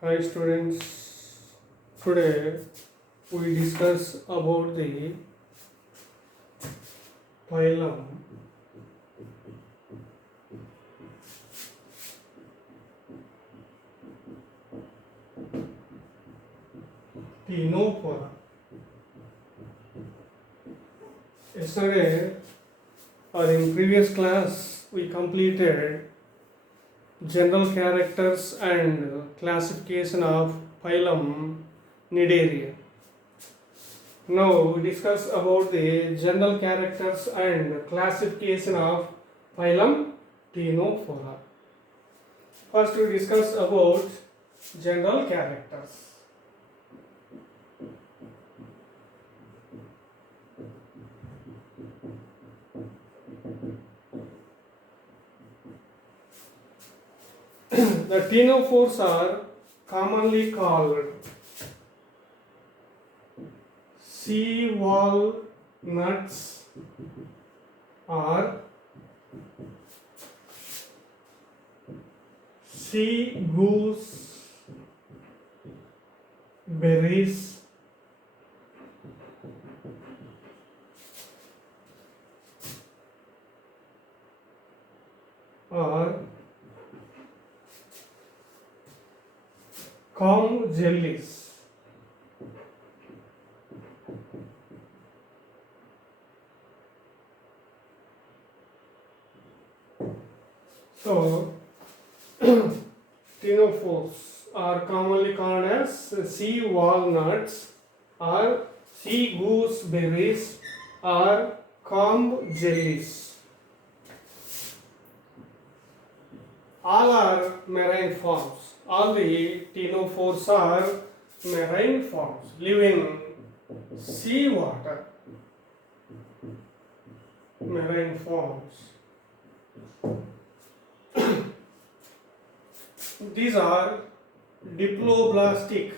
Hi students, today we discuss about the phylum Ctenophora. Yesterday or in previous class we completed general characters and classification of phylum Cnidaria. Now we discuss about the general characters and classification of phylum Ctenophora. First we discuss about general characters. The ctenophores are commonly called sea walnuts or sea goose berries or comb jellies. So, ctenophores are commonly called as sea walnuts or sea gooseberries or comb jellies. All are marine forms. All the ctenophores are marine forms, live in sea water. Marine forms. These are diploblastic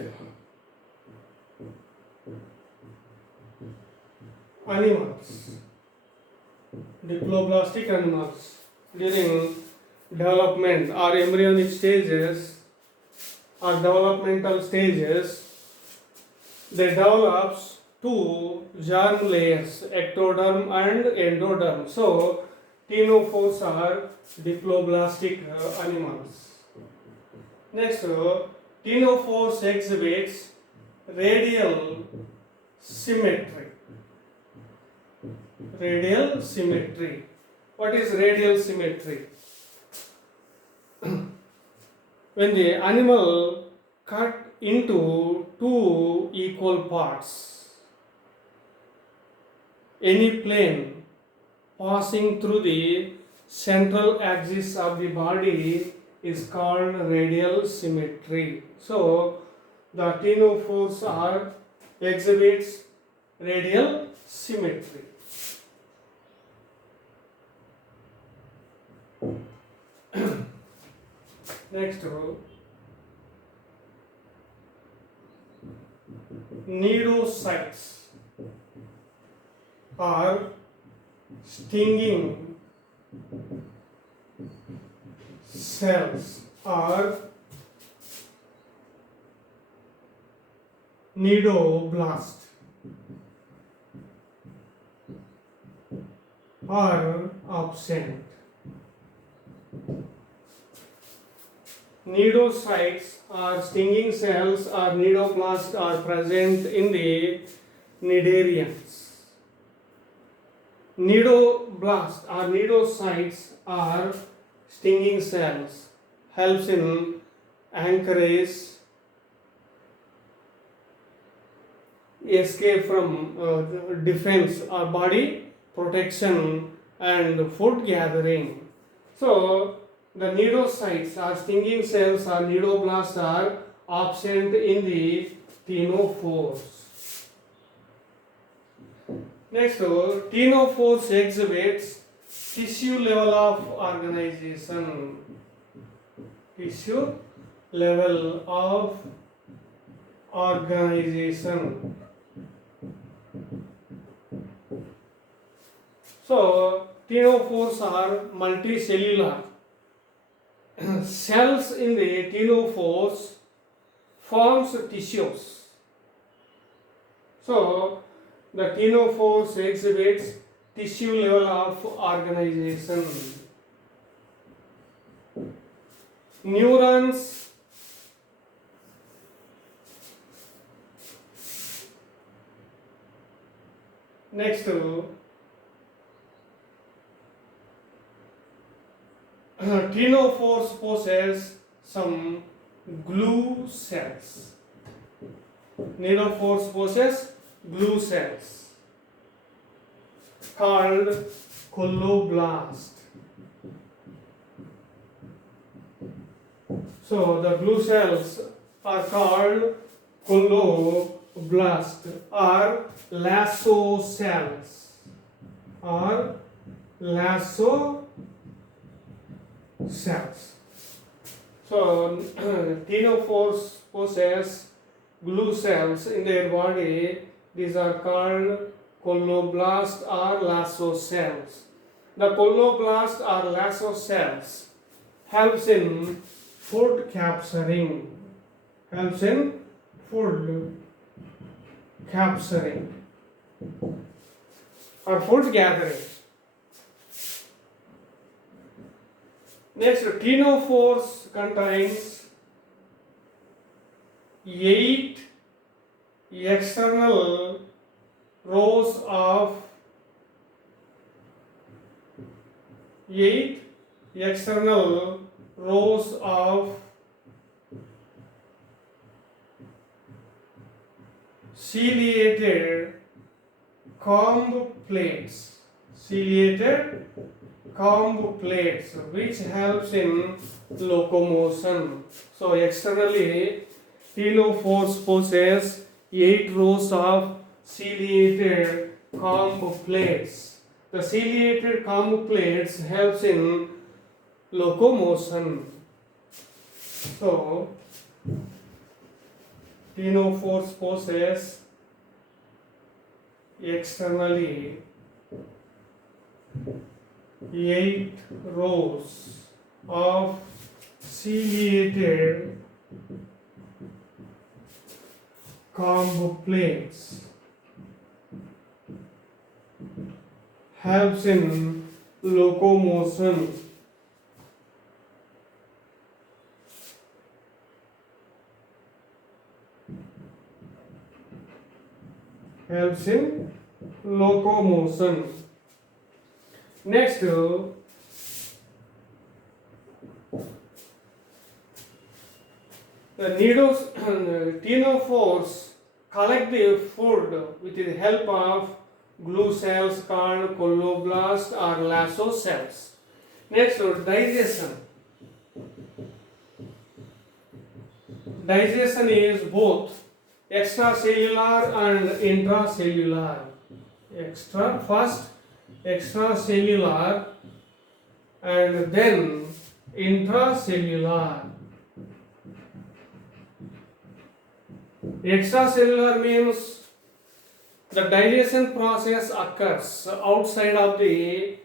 animals. Diploblastic animals during development or embryonic stages or developmental stages, they develops two germ layers, ectoderm and endoderm. So, ctenophores are diploblastic animals. Next, ctenophores exhibits radial symmetry. Radial symmetry. What is radial symmetry? When the animal cut into two equal parts, any plane passing through the central axis of the body is called radial symmetry. So, the ctenophores are exhibits radial symmetry. Next, cnidocytes are stinging cells or cnidoblast are absent. Cnidocytes or stinging cells or cnidoblasts are present in the cnidarians. Cnidoblast or cnidocytes are stinging cells, helps in anchorage, escape from defense or body protection and food gathering. So, the cnidocytes or stinging cells or cnidoblasts are absent in the ctenophores. Next, ctenophores exhibits tissue level of organization. Tissue level of organization. So, ctenophores are multicellular. Cells in the ctenophores forms tissues. So the ctenophores exhibits tissue level of organization. Neurons next ctenophores possess some glue cells. Ctenophores possess glue cells called colloblast. So the glue cells are called colloblast or lasso cells or lasso cells. So ctenophores possess glue cells in their body. These are called colloblast or lasso cells. The colloblast or lasso cells helps in food capturing. Helps in food capturing or food gathering. Next, ctenophores contains 8 external rows of 8 external rows of ciliated comb plates. Ciliated comb plates which helps in locomotion. So externally ctenophores possess 8 rows of ciliated comb plates. The ciliated comb plates helps in locomotion. So ctenophores possess externally 8 rows of ciliated comb plates helps in locomotion. Helps in locomotion. Next, the ctenophores collect the food with the help of glue cells called colloblast or lasso cells. Next, digestion. Digestion is both extracellular and intracellular. First extracellular and then intracellular. Extracellular means the digestion process occurs outside of the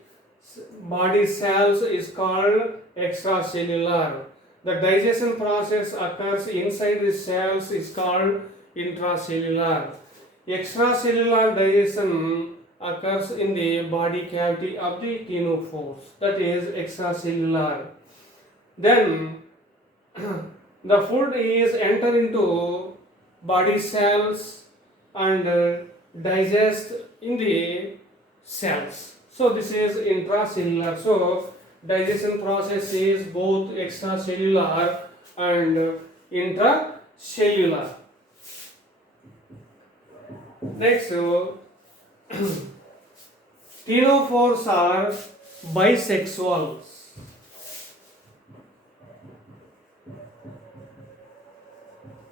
body cells is called extracellular. The digestion process occurs inside the cells is called intracellular. Extracellular digestion occurs in the body cavity of the ctenophores, that is extracellular. Then the food is enter into body cells and digest in the cells. So this is intracellular. So digestion process is both extracellular and intracellular. Next, ctenophores are bisexuals.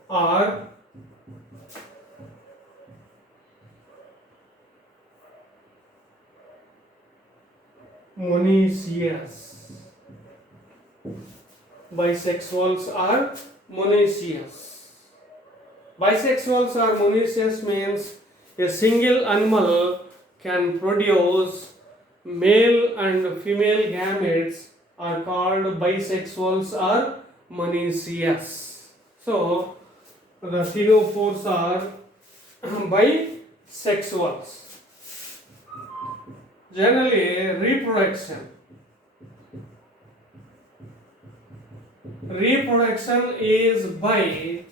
Are monoecious. Bisexuals are monoecious. Bisexuals or monoecious means a single animal can produce male and female gametes are called bisexuals or monoecious. So the ctenophores are bisexuals. Generally, reproduction is by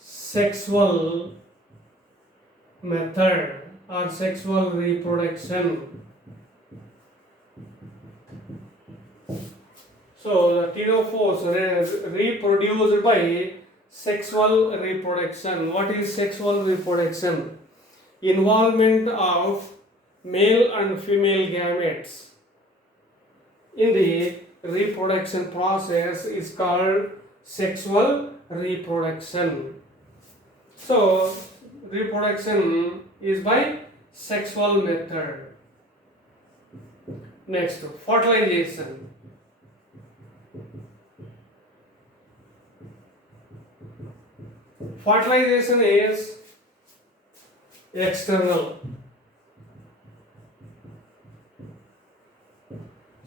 sexual method or sexual reproduction. So the ctenophores reproduced by sexual reproduction. What is sexual reproduction? Involvement of male and female gametes in the reproduction process is called sexual reproduction. So reproduction is by sexual method. Next, fertilization. Fertilization is external.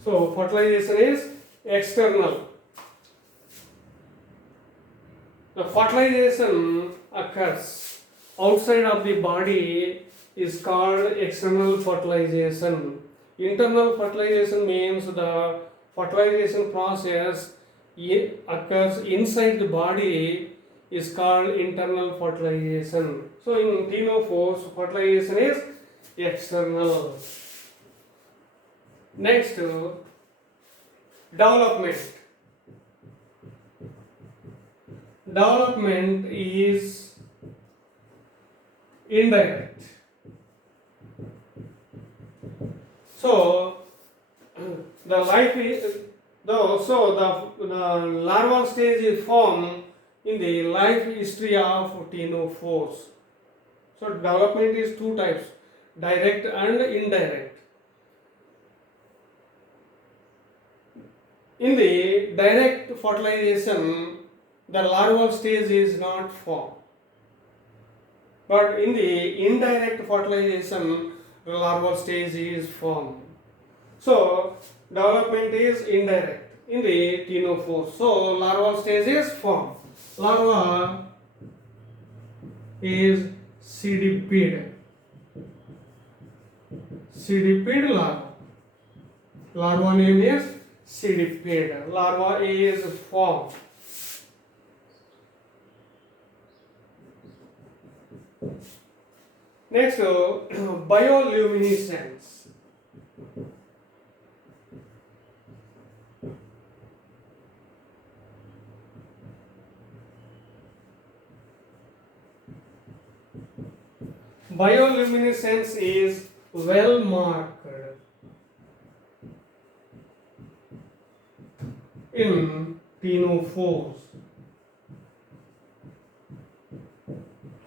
So fertilization is external. The fertilization occurs outside of the body is called external fertilization. Internal fertilization means the fertilization process occurs inside the body is called internal fertilization. So in ctenophores, fertilization is external. Next, development. Development is indirect. So the life is the larval stage is formed in the life history of ctenophores. So development is two types, direct and indirect. In the direct fertilization, the larval stage is not formed. But in the indirect fertilization, the larval stage is formed. So development is indirect in the ctenophores. So larval stage is formed. Larva is cedipede. Cedipede larva. Larva name is cedipede. Larva is formed. Next, bioluminescence. Bioluminescence is well marked in ctenophores.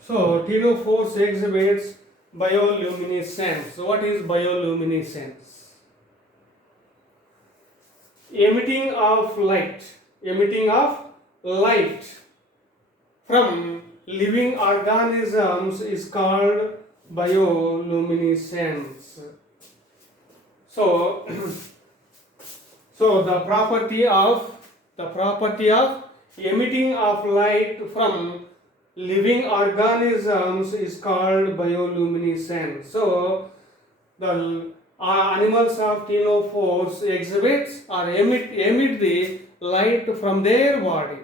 So ctenophores exhibits bioluminescence. So what is bioluminescence? Emitting of light from living organisms is called bioluminescence. So the property of emitting of light from living organisms is called bioluminescence. So the animals of ctenophores exhibits or emit the light from their body.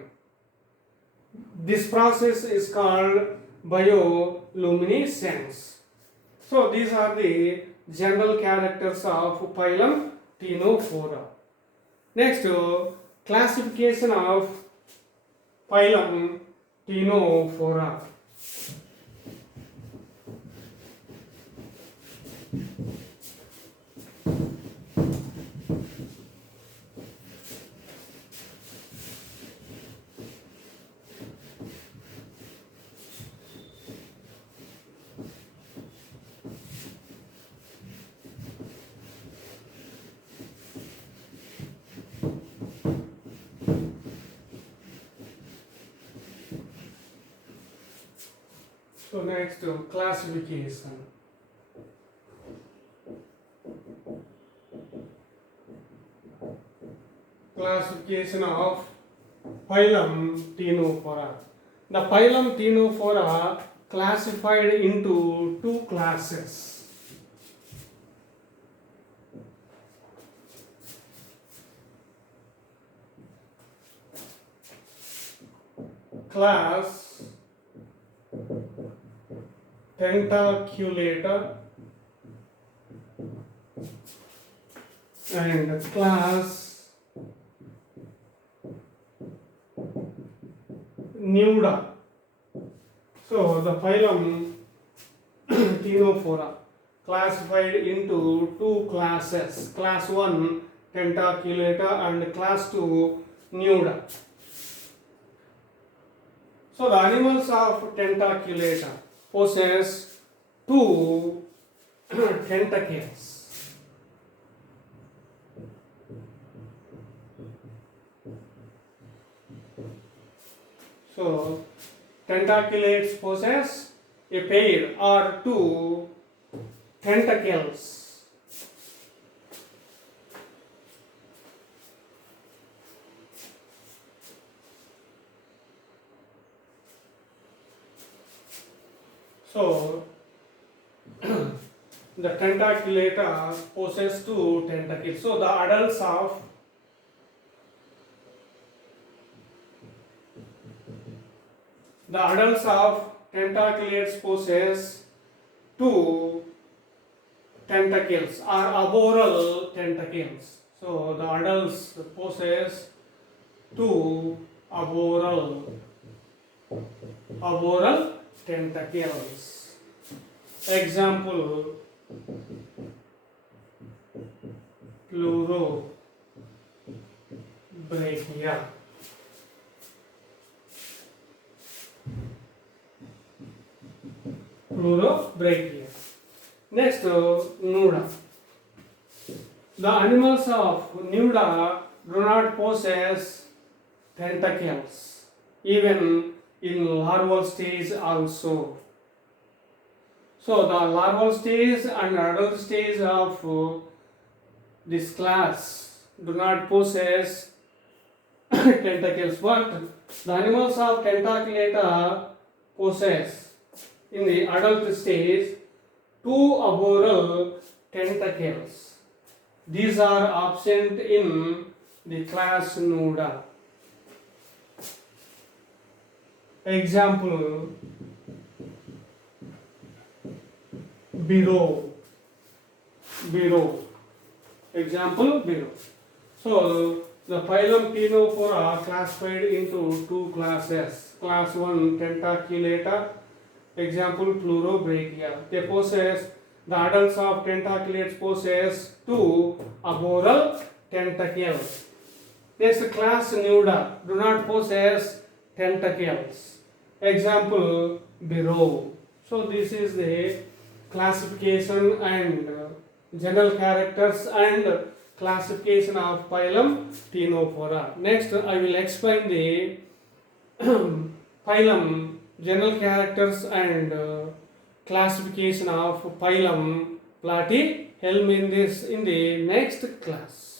This process is called bioluminescence. So these are the general characters of phylum Ctenophora. Next, classification of phylum Ctenophora. So next, classification. Classification of phylum Ctenophora. The phylum Ctenophora classified into two classes. Class Tentaculata and class Nuda. So the phylum Ctenophora classified into two classes, class 1 Tentaculata and class 2 Nuda. So the animals of Tentaculata possess two tentacles. So tentaculates possess a pair or two tentacles. So the Tentaculata possess two tentacles. So the adults of tentaculates possess two tentacles or arboreal tentacles. So the adults possess two arboreal tentacles. Example, Pleurobrachia. Pleurobrachia. Next, Nuda. The animals of Nuda do not possess tentacles, even in larval stage also. So the larval stage and adult stage of this class do not possess tentacles, but the animals of Tentaculata possess in the adult stage two arboreal tentacles. These are absent in the class Nuda. Example, Biro. Example, Biro. So the phylum Ctenophora classified into two classes. Class 1 Tentaculata. Example, Pleurobrachia. They possess, the adults of tentaculates possess two arboreal tentacles. Next, class Nuda do not possess tentacles. Example, Biro. So this is the classification and general characters and classification of phylum Ctenophora. Next, I will explain the phylum general characters and classification of phylum Platyhelminths in the next class.